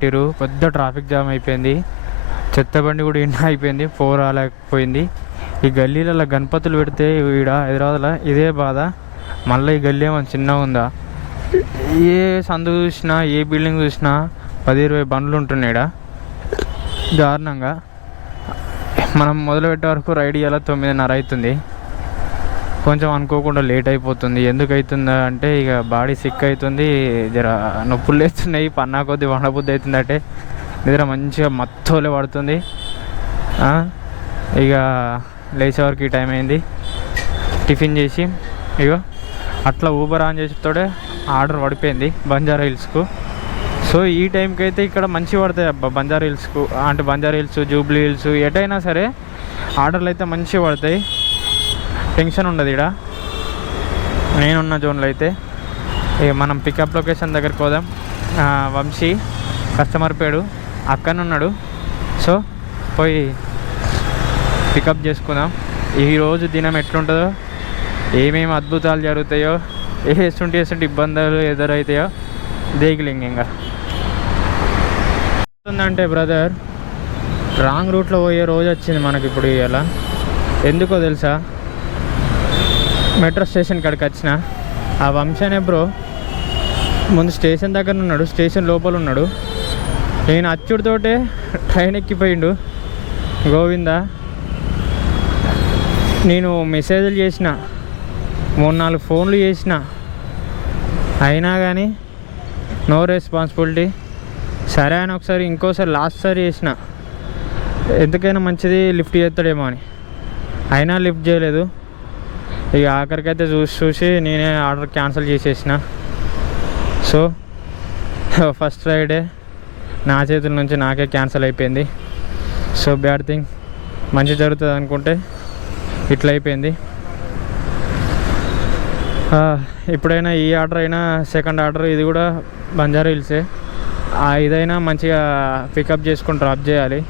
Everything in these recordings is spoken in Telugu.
పెద్ద ట్రాఫిక్ జామ్ అయిపోయింది. చెత్త బండి కూడా ఎండ అయిపోయింది, పోరాలేకపోయింది. ఈ గల్లీలలో గణపతులు పెడితే ఈడ హైదరాబాద్లో ఇదే బాధ. మళ్ళీ ఈ గల్లీ ఏమో చిన్నగా ఉందా, ఏ సందు చూసినా ఏ బిల్డింగ్ చూసినా 10-20 బండ్లు ఉంటున్నాయి ఈడ దారుణంగా. మనం మొదలుపెట్టే వరకు రైడ్ ఇవ్వాలి 9:30 అవుతుంది. కొంచెం అనుకోకుండా లేట్ అయిపోతుంది. ఎందుకు అవుతుందా అంటే ఇక బాడీ సిక్ అవుతుంది, జర నొప్పులు లేస్తున్నాయి, పన్నా కొద్ది వండబుద్ధి అవుతుంది. అంటే నిద్ర మంచిగా మత్తోలే పడుతుంది. ఇక లేచేవరకు ఈ టైం అయింది. టిఫిన్ చేసి ఇగో అట్లా ఊబర్ ఆన్ చేసేతోడే ఆర్డర్ పడిపోయింది బంజారా హిల్స్కు. సో ఈ టైంకి అయితే ఇక్కడ మంచిగా పడతాయి అబ్బా బంజారా హిల్స్కు. అంటే బంజారా హిల్స్, జూబ్లీ హిల్స్ ఎటైనా సరే ఆర్డర్లు అయితే మంచిగా పడతాయి, టెన్షన్ ఉండదు. ఇక్కడ నేనున్న జోన్లో అయితే ఇక మనం పికప్ లొకేషన్ దగ్గరికి పోదాం. వంశీ కస్టమర్ పేడు అక్కనే ఉన్నాడు. సో పోయి పికప్ చేసుకుందాం. ఈరోజు దినం ఎట్లుంటుందో, ఏమేమి అద్భుతాలు జరుగుతాయో, ఎసుంటి ఇబ్బందులు ఎదురవుతాయో దేగిలింగ. ఇంకా అంటే బ్రదర్ రాంగ్ రూట్లో పోయే రోజు వచ్చింది మనకి ఇప్పుడు. ఇలా ఎందుకో తెలుసా, మెట్రో స్టేషన్ కాడికి వచ్చిన ఆ వంశనే బ్రో ముందు స్టేషన్ దగ్గర ఉన్నాడు, స్టేషన్ లోపల ఉన్నాడు. నేను అచ్చుడితోటే ట్రైన్ ఎక్కిపోయిండు గోవిందా. నేను మెసేజ్లు చేసిన, 3-4 ఫోన్లు చేసిన, అయినా కానీ నో రెస్పాన్సిబిలిటీ. సరే అని ఒకసారి ఇంకోసారి లాస్ట్ సారి చేసిన, ఎందుకైనా మంచిది లిఫ్ట్ చేస్తాడేమో అని, అయినా లిఫ్ట్ చేయలేదు. ఇక ఆఖరికైతే చూసి నేనే ఆర్డర్ క్యాన్సిల్ చేసేసిన. సో ఫస్ట్ రైడే నా చేతుల నుంచి నాకే క్యాన్సిల్ అయిపోయింది. So bad thing. మంచి జరుగుతుంది అనుకుంటే ఇట్లా అయిపోయింది. ఇప్పుడైనా ఈ ఆర్డర్ అయినా సెకండ్ ఆర్డర్ ఇది కూడా బంజారా హిల్సే. ఇదైనా మంచిగా పికప్ చేసుకుని డ్రాప్ చేయాలి.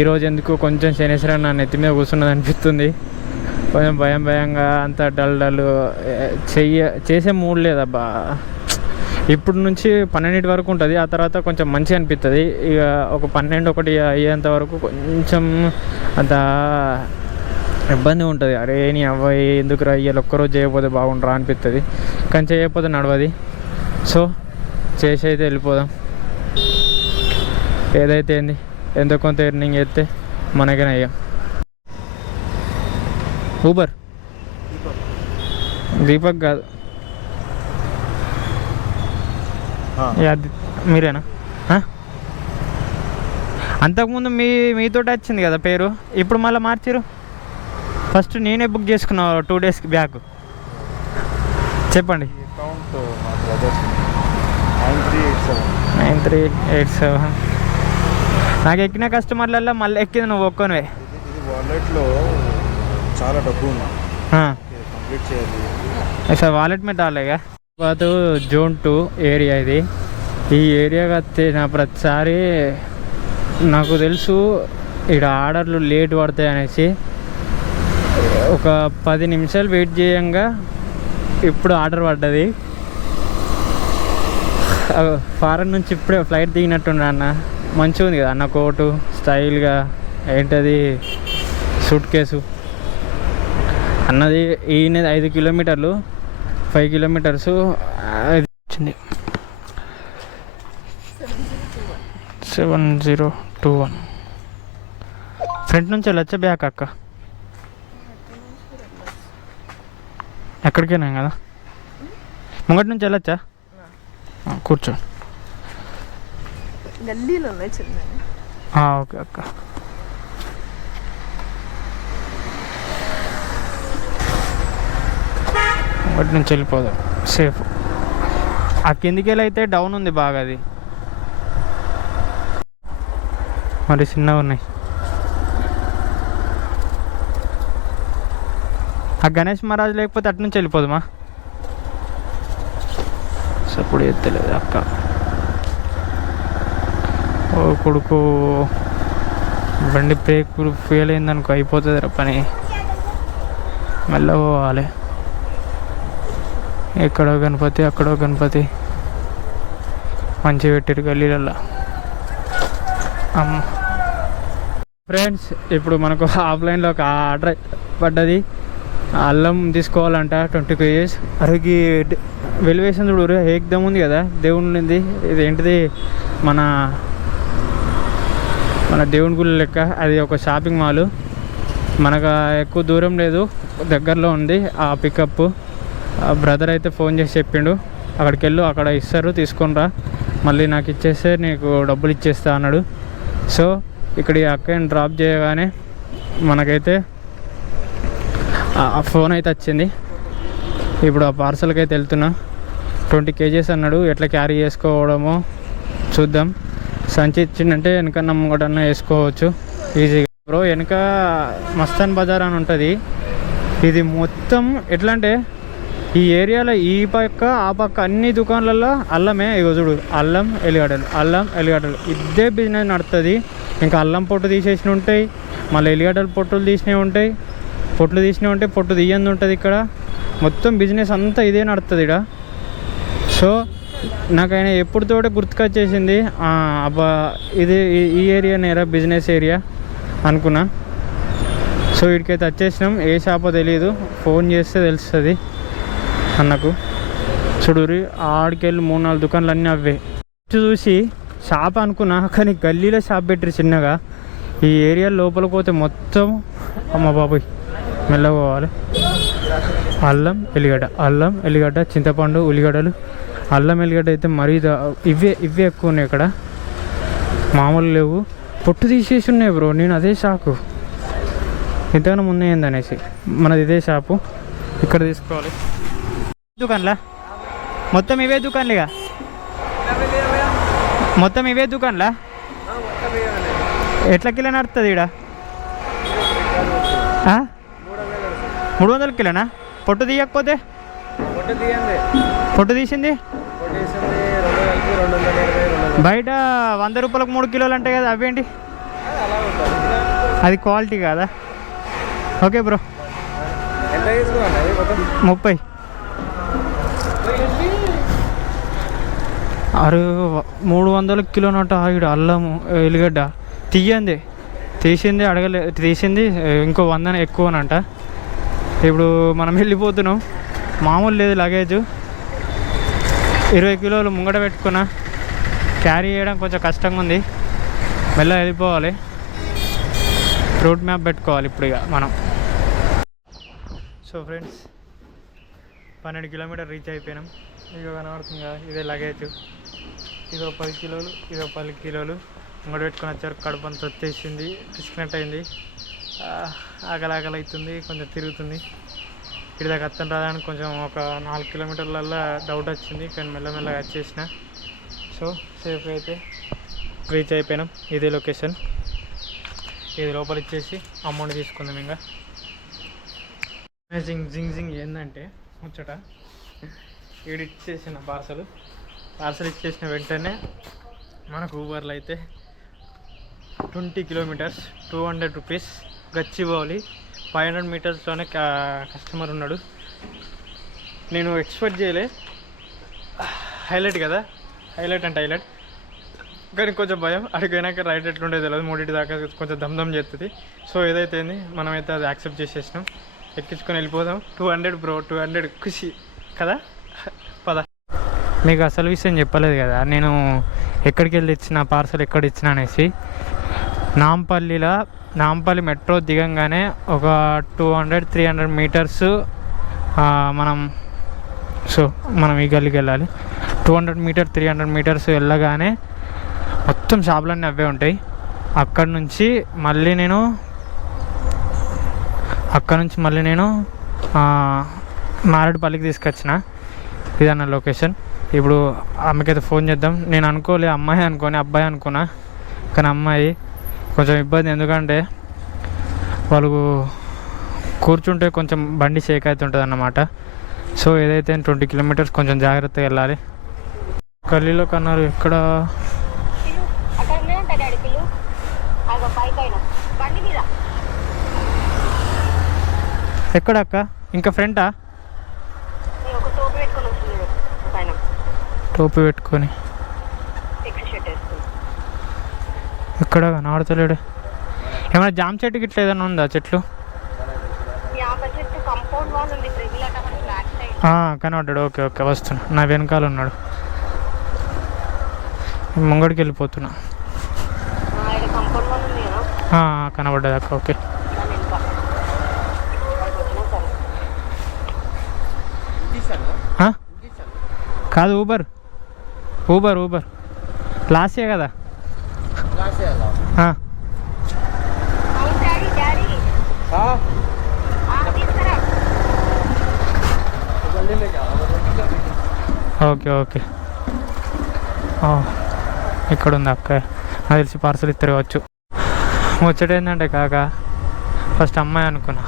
ఈరోజు ఎందుకు కొంచెం శనేశ్వరం నా నెత్తి మీద కూర్చున్నది అనిపిస్తుంది. కొంచెం భయంగా అంత డల్ చేసే మూడ్ లేదబ్బా. ఇప్పుడు నుంచి 12 వరకు ఉంటుంది, ఆ తర్వాత కొంచెం మంచిగా అనిపిస్తుంది. ఇక ఒక 12-1 అయ్యేంత వరకు కొంచెం అంత ఇబ్బంది ఉంటుంది. అరే నీ అవ్వాయి ఎందుకు రా, ఇవాళ ఒక్కరోజు చేయకపోతే బాగుండరా అనిపిస్తుంది, కానీ చేయకపోతే నడవది. సో చేసి అయితే వెళ్ళిపోదాం. ఏదైతే ఏంది, ఎంతో కొంత ఎర్నింగ్ చేస్తే మనకైనా అయ్యా. ఊబర్ దీపక్ కాదు, మీరేనా? అంతకుముందు మీతో వచ్చింది కదా పేరు, ఇప్పుడు మళ్ళీ మార్చారు. ఫస్ట్ నేనే బుక్ చేసుకున్నా 2 డేస్కి బ్యాక్. చెప్పండి. 9387. నాకు ఎక్కిన కస్టమర్లలో మళ్ళీ ఎక్కింది నువ్వు ఒక్కనే. వాలెట్లో చాలా డబ్బు ఉన్నా కంప్లీట్ చేయాలి సార్. వాలెట్ మీద డాలేగా బాదు. జోన్ 2 ఏరియా ఇది. ఈ ఏరియాకి వస్తే నా ప్రతిసారి నాకు తెలుసు ఇక్కడ ఆర్డర్లు లేట్ పడతాయి అనేసి. ఒక 10 నిమిషాలు వెయిట్ చేయంగా ఇప్పుడు ఆర్డర్ పడ్డది. ఫారెన్ నుంచి ఇప్పుడే ఫ్లైట్ దిగినట్టున్నా అన్న. మంచిగా ఉంది కదా అన్న, కోటు స్టైల్గా. ఏంటది సూట్ కేసు అన్నది. ఈయన 5 కిలోమీటర్లు, 5 కిలోమీటర్స్ వచ్చింది. 7021. ఫ్రంట్ నుంచి వెళ్ళొచ్చా బ్యాక్ అక్క? ఎక్కడికైనా కదా, ముంగటి నుంచి వెళ్ళొచ్చా? కూర్చో. ఓకే అక్క. ముంగటి నుంచి వెళ్ళిపోదాం సేఫ్. ఆ కిందికి వెళ్ళి అయితే డౌన్ ఉంది బాగా, అది మరి చిన్నగా ఉన్నాయి. ఆ గణేష్ మహారాజ్ లేకపోతే అటు నుంచి వెళ్ళిపోదామా? సప్పుడు ఎత్తలేదు అక్క. ఓ కొడుకు, బండి బ్రేక్ ఫెయిల్ అయిందనుకో అయిపోతుంది రా పని. మెల్లగా పోవాలి. ఎక్కడో గణపతి, అక్కడో గణపతి, మంచిగా పెట్టారు గల్లీలలో. ఫ్రెండ్స్ ఇప్పుడు మనకు ఆఫ్లైన్లో ఒక ఆర్డర్ పడ్డది. అల్లం తీసుకోవాలంట 20 kgs. అరకి వెలివేషన్ చూడు ఏకదమ్ ఉంది కదా, దేవునిది ఇది ఏంటిది మన దేవుని గుడి లెక్క. అది ఒక షాపింగ్ మాల్, మనకు ఎక్కువ దూరం లేదు, దగ్గరలో ఉంది. ఆ పికప్ బ్రదర్ అయితే ఫోన్ చేసి చెప్పిండు, అక్కడికి వెళ్ళు, అక్కడ ఇస్తారు, తీసుకొని రా, మళ్ళీ నాకు ఇచ్చేస్తే నీకు డబ్బులు ఇచ్చేస్తా అన్నాడు. సో ఇక్కడ ఈ అక్కని డ్రాప్ చేయగానే మనకైతే ఆ ఫోన్ అయితే వచ్చింది. ఇప్పుడు ఆ పార్సల్కి అయితే వెళ్తున్నా. 20 kgs అన్నాడు, ఎట్లా క్యారీ చేసుకోవడమో చూద్దాం. సంచి ఇచ్చిందంటే వెనకన్నా ముంగటన్నా వేసుకోవచ్చు ఈజీగా. బ్రో వెనక మస్తాన్ బజార్ అని ఉంటుంది. ఇది మొత్తం ఎట్లా అంటే ఈ ఏరియాలో ఈ పక్క ఆ పక్క అన్ని దుకాణాలలో అల్లమే. ఇగో చూడు, అల్లం ఎల్లిగడ్డలు ఇదే బిజినెస్ నడుస్తుంది. ఇంకా అల్లం పొట్టు తీసేసినవి ఉంటాయి, మళ్ళీ ఎల్లిగడ్డలు పొట్టులు తీసినవి ఉంటాయి, పొట్టు తీయంది ఉంటుంది. ఇక్కడ మొత్తం బిజినెస్ అంతా ఇదే నడుస్తుంది ఇక్కడ. సో నాకు ఆయన ఎప్పుడుతోటే గుర్తుకొచ్చేసింది, అబ్బా ఇది ఈ ఏరియా నేరా బిజినెస్ ఏరియా అనుకున్నా. సో వీడికైతే వచ్చేసినాం. ఏ షాపో తెలియదు, ఫోన్ చేస్తే తెలుస్తుంది అన్నకు. చూడురి ఆడికెళ్ళి 3-4 దుకాణాలు అన్నీ అవే. చూసి షాప్ అనుకున్నా, కానీ గల్లీలో షాప్ పెట్టారు చిన్నగా. ఈ ఏరియా లోపలికి పోతే మొత్తం అమ్మ బాబోయ్ మెల్లగా పోవాలి. అల్లం ఎల్లిగడ్డ చింతపండు ఉల్లిగడ్డలు. అల్లం ఎల్లిగడ్డ అయితే మరీ ఇవే ఎక్కువ ఉన్నాయి ఇక్కడ, మామూలు లేవు. పొట్టు తీసేసి ఉన్నాయి బ్రో. నేను అదే షాకు, ఇంతగానో ఉన్నాయిందనేసి. మనది ఇదే షాపు, ఇక్కడ తీసుకోవాలి. దుకాణంలా మొత్తం ఇవే దుకాణాలుగా, మొత్తం ఇవే దుకాణంలా. ఎట్లా కిలో నడుస్తుంది ఇక్కడ? 300 కిలోనా? పొట్టు తీయకపోతే? పొట్టు తీసింది బయట 100 రూపాయలకు 3 కిలోలు అంటే కదా, అవేంటి? అది క్వాలిటీ కాదా? Okay bro, 30. 300 కిలోనట ఇక్కడ అల్లము ఎల్లిగడ్డ తీసింది తీసింది ఇంకో 100 ఎక్కువనంట. ఇప్పుడు మనం వెళ్ళిపోతున్నాం, మామూలు లేదు లగేజ్. 20 కిలోలు ముంగట పెట్టుకున్నా, క్యారీ చేయడం కొంచెం కష్టంగా ఉంది. మెల్లగా వెళ్ళిపోవాలి, రూట్ మ్యాప్ పెట్టుకోవాలి ఇప్పుడు ఇక మనం. సో ఫ్రెండ్స్ 12 కిలోమీటర్ రీచ్ అయిపోయినాం. ఇక కనబడుతుంది కదా, ఇదే లగేజ్. ఇదో 10 కిలోలు, ఇదో 10 కిలోలు ముంగట పెట్టుకొని వచ్చారు. కడుపు అంతా వచ్చేసింది, పిసికినట్టు అయింది, ఆకలి అవుతుంది, కొంచెం తిరుగుతుంది. ఇక్కడ దాకా అత్తని రాదని కొంచెం ఒక 4 కిలోమీటర్లలో డౌట్ వచ్చింది, కానీ మెల్లమెల్లగా వచ్చేసిన. సో సేఫ్గా అయితే రీచ్ అయిపోయినాం. ఇదే లొకేషన్, ఇది లోపల ఇచ్చేసి అమౌంట్ తీసుకుందాం. ఇంకా జింగ్ ఏంటంటే ముచ్చట, ఇచ్చేసిన పార్సల్ ఇచ్చేసిన వెంటనే మనకు ఊబర్లో అయితే 20 కిలోమీటర్స్ 200 రూపీస్ గచ్చిబౌలి 500 మీటర్స్లోనే కస్టమర్ ఉన్నాడు. నేను ఎక్స్పెక్ట్ చేయలే, హైలైట్ కదా, హైలైట్ కానీ కొంచెం భయం. అడిగినాక రైట్ ఎట్లుంటే తెలియదు, 3 దాకా కొంచెం దమ్దమ్ చేస్తుంది. సో ఏదైతే మనమైతే అది యాక్సెప్ట్ చేసేసినాం, ఎక్కించుకొని వెళ్ళిపోదాం. 200 బ్రో, 200 ఖుషి కదా. పద, మీకు అసలు విషయం చెప్పలేదు కదా, నేను ఎక్కడికి వెళ్ళి ఇచ్చిన పార్సల్ ఎక్కడ ఇచ్చిన అనేసి. నాంపల్లి మెట్రో దిగంగానే ఒక 200-300 మీటర్స్ మనం ఈ గల్లీకి వెళ్ళాలి. 300 మీటర్స్ వెళ్ళగానే మొత్తం షాపులన్నీ అవే ఉంటాయి. అక్కడ నుంచి మళ్ళీ నేను మారేడుపల్లికి తీసుకొచ్చిన. ఇదన్న లొకేషన్. ఇప్పుడు ఆమెకైతే ఫోన్ చేద్దాం. నేను అనుకోలే అమ్మాయి అబ్బాయి అనుకున్నా, కానీ అమ్మాయి కొంచెం ఇబ్బంది, ఎందుకంటే వాళ్ళు కూర్చుంటే కొంచెం బండి షేక్ అవుతుంటుంది అన్నమాట. సో ఏదైతే 20 కిలోమీటర్స్ కొంచెం జాగ్రత్తగా వెళ్ళాలి. గల్లీలో కన్నారు ఇక్కడ ఎక్కడక్క? ఇంకా ఫ్రంటా? టోపీ పెట్టుకొని ఇక్కడ కనబడతలేడు. ఏమైనా జామ చెట్టుకి ఇట్లా ఏదైనా ఉందా చెట్లు? కనబడ్డాడు. ఓకే ఓకే వస్తున్నా. నా వెనకాల ఉన్నాడు. ముంగడికి వెళ్ళిపోతున్నా. కనబడ్డది అక్క. ఓకే కాదు ఊబర్ ఊబర్ ఊబర్ లాస్ట్ కదా. ఓకే ఓకే ఇక్కడ ఉంది అక్క. నాకు తెలిసి పార్సల్ ఇస్తారు కావచ్చు. ముచ్చట ఏంటంటే కాక ఫస్ట్ అమ్మాయి అనుకున్నా,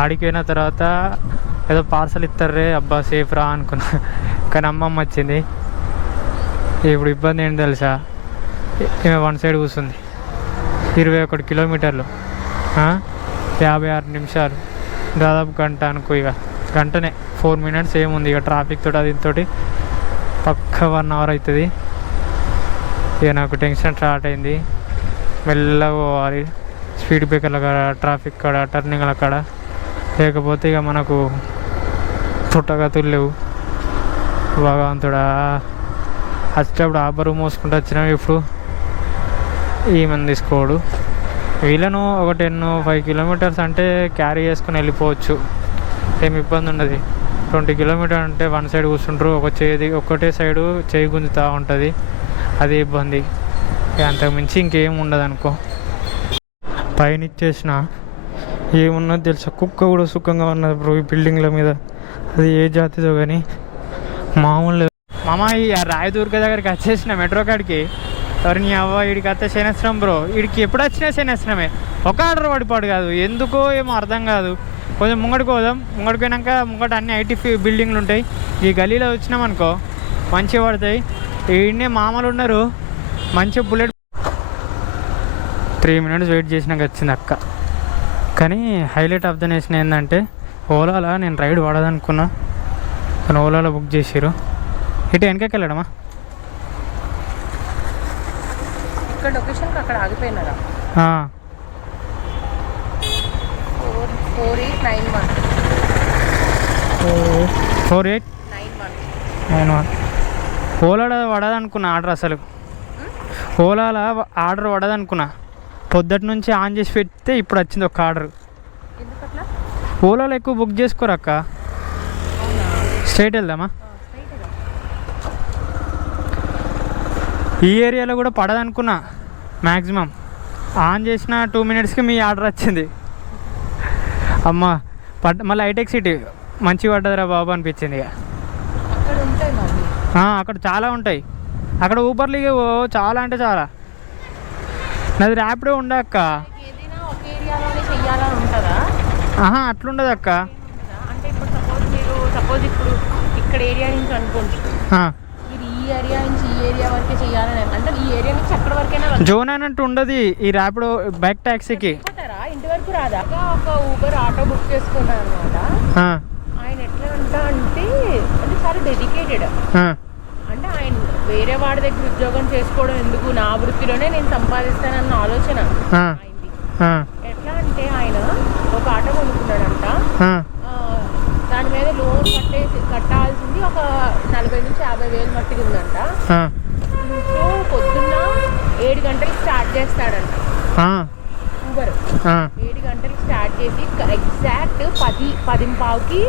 ఆడికి పోయిన తర్వాత ఏదో పార్సల్ ఇస్తారే అబ్బా సేఫ్ రా అనుకున్నా. కానీ అమ్మమ్మ వచ్చింది. ఇప్పుడు ఇబ్బంది ఏంటి తెలుసా, ఈమె వన్ సైడ్ కూర్చుంది. 21 కిలోమీటర్లు 56 నిమిషాలు, దాదాపు గంట అనుకో. ఇక గంటనే 4 మినిట్స్ ఏముంది ఇక ట్రాఫిక్ తోటి దీంతో పక్క 1 అవర్ అవుతుంది. ఇక నాకు టెన్షన్ స్టార్ట్ అయింది. మెల్లగా పోవాలి, స్పీడ్ బ్రేకర్ల కాడ, ట్రాఫిక్ కాడ, టర్నింగ్ల కాడ, లేకపోతే ఇక మనకు పుట్టగతులు లేవు. భగవంతుడా, వచ్చేటప్పుడు ఆబరు మోసుకుంటూ వచ్చినాం. ఇప్పుడు ఈమెను తీసుకోడు. వీళ్ళను ఒక 5 కిలోమీటర్స్ అంటే క్యారీ చేసుకుని వెళ్ళిపోవచ్చు, ఏమి ఇబ్బంది ఉండదు. 20 కిలోమీటర్ అంటే వన్ సైడ్ కూర్చుంటారు, ఒకటే సైడు చేయి గుంజుతూ ఉంటుంది, అది ఇబ్బంది. అంతకుమించి ఇంకేం ఉండదు అనుకో. పైన ఇచ్చేసిన ఏమున్నది తెలుసా, కుక్క కూడా సుఖంగా ఉన్నది బ్రో ఈ బిల్డింగ్ల మీద. అది ఏ జాతిదో కానీ మామూలు. మామ ఈ రాయదుర్గ దగ్గరికి వచ్చేసిన మెట్రో కాడికి. ఎవరిని అవ్వ వీడికి అత్త శనేశ్వరం బ్రో, వీడికి ఎప్పుడు వచ్చినా శనేశ్వరమే. ఒక ఆర్డర్ పడిపాడు కాదు, ఎందుకో ఏమో అర్థం కాదు. కొంచెం ముంగడికి పోదాం. ముంగడికి పోయినాక ముంగట అన్ని ఐటీ బిల్డింగ్లు ఉంటాయి. ఈ గలీలో వచ్చినామనుకో మంచిగా పడతాయి. ఈయన్నే మామూలు ఉన్నారు, మంచిగా బుల్లెట్. 3 మినిట్స్ వెయిట్ చేసినాక వచ్చింది అక్క. కానీ హైలైట్ ఆఫ్ ద నేషన్ ఏంటంటే, ఓలాలో నేను రైడ్ పడదనుకున్నా, కానీ ఓలాలో బుక్ చేసారు. ఇటు వెనకకి వెళ్ళడమా? ఇక్కడ లొకేషన్కి అక్కడ ఆగిపోయినారా? 4891 ఓలాలో పడదనుకున్నా ఆర్డర్. అసలు ఓలాలో ఆర్డర్ పడదనుకున్నా, పొద్దుటి నుంచి ఆన్ చేసి పెడితే ఇప్పుడు వచ్చింది ఒక ఆర్డర్. ఓలాలో ఎక్కువ బుక్ చేసుకోరు అక్క. స్ట్రైట్ వెళ్దామా? ఈ ఏరియాలో కూడా పడదనుకున్నా. మ్యాక్సిమం ఆన్ చేసిన 2 మినిట్స్కి మీ ఆర్డర్ వచ్చింది. అమ్మ మళ్ళీ హైటెక్ సిటీ మంచిగా పడ్డదిరా బాబు అనిపించింది. ఇక అక్కడ చాలా ఉంటాయి. అక్కడ ఊబర్లు చాలా అంటే చాలా. నాది ర్యాపిడో ఉండక్క. అట్లుండదు అక్క. అంటే ఇప్పుడు ఇక్కడ ఏరియా నుంచి అనుకోండి, మీరు ఈ ఏరియా నుంచి ఈ ఏరియా వరకే చేయాలని, అంటే ఈ ఏరియా నుంచి అక్కడ వరకైనా జోన్ అయినట్టు ఉండదు ఈ ర్యాపిడో బైక్ ట్యాక్సీకి. ఇంటి వరకు రాదా? ఒక ఊబర్ ఆటో బుక్ చేసుకున్నాను అనమాట. ఆయన ఎట్లా ఉంటా అంటే చాలా డెడికేటెడ్. అంటే ఆయన వేరే వాడి దగ్గర ఉద్యోగం చేసుకోవడం ఎందుకు, నా వృత్తిలోనే నేను సంపాదిస్తానన్న ఆలోచన అయింది. ఎట్లా అంటే ఆయన ఒక ఆటో కొనుక్కున్నాడంట. దాని మీద లోన్ కట్టాల్సింది ఒక 40 నుంచి 50 వేలు మట్టికి ఉందంట. ఇంట్లో పొద్దున్న 7 గంటలకు స్టార్ట్ చేస్తాడంట ఊబర్. 7 గంటలకు స్టార్ట్ చేసి ఎగ్జాక్ట్ 10:15కి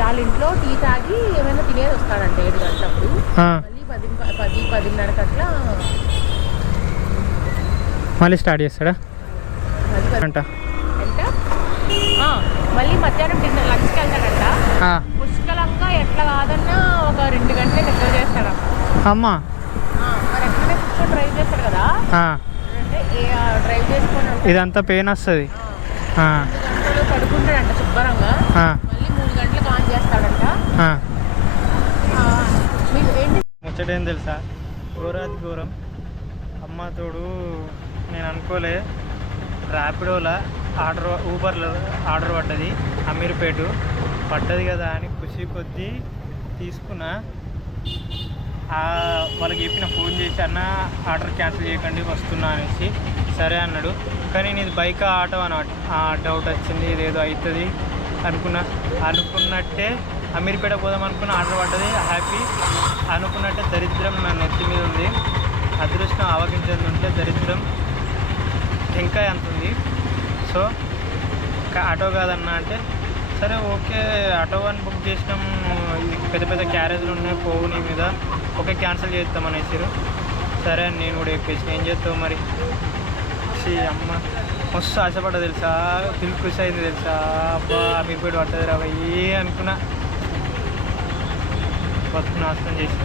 వాళ్ళ ఇంట్లో టీ తాగి ఏమైనా తినేది వస్తాడంట 7 గంటలప్పుడు. మళ్ళీ 10-10:30కి అట్లా మళ్ళీ స్టార్ట్ చేస్తాడా అంట. మళ్ళీ మధ్యాహ్నం డిన్నర్ లంచ్కి వెళ్తాడంట. పుష్కలంగా ఎట్లా కాదన్నా ఒక 2 గంటలకు ఎక్కువ చేస్తాడంట. అమ్మా మరి ఎక్కడనే కూర్చొని డ్రైవ్ చేస్తాడు కదా, అంటే డ్రైవ్ చేసుకొని ఇదంతా పెయిన్ వస్తుంది. 2 గంటలు పడుకుంటాడంట శుభ్రంగా. మళ్ళీ 3 గంటలకు ఆన్ చేస్తాడంట. ముచ్చటేం తెలుసా, ఘోరాది ఘోరం. అమ్మ తోడు నేను అనుకోలే ర్యాపిడోలో ఊబర్లో ఆర్డర్ పడ్డది. అమీర్పేట పడ్డది కదా అని ఖుషి కొద్దీ తీసుకున్నా. వాళ్ళకి చెప్పిన ఫోన్ చేసి అన్న ఆర్డర్ క్యాన్సిల్ చేయకండి వస్తున్నా అనేసి. సరే అన్నాడు. కానీ నేను బైక్ ఆటో అన్నమాట. డౌట్ వచ్చింది, ఇదేదో అవుతుంది అనుకున్నట్టే అమీర్పేట పోదాం అనుకున్న, ఆర్డర్ పడ్డది, హ్యాపీ అనుకున్నట్టే దరిద్రం నా నెత్తి మీద ఉంది. అదృష్టం ఆవగించేది ఉంటే దరిద్రం ఇంకా ఎంత ఉంది. సో ఆటో కాదన్నా అంటే సరే ఓకే ఆటో అని బుక్ చేసినాం, పెద్ద పెద్ద క్యారేజ్లు ఉన్నాయి పోవు నీ మీద, ఓకే క్యాన్సిల్ చేస్తాం అనేసారు. సరే అని నేను కూడా చెప్పేసి ఏం చేస్తావు మరి. అమ్మ మస్తు ఆశపడ్డా తెలుసా, దిల్ ఖుషి అయింది తెలుసా. అబ్బా మీరు పోయి పడ్డది రావయ్యి అనుకున్నా, బతుకు నాశనం చేసి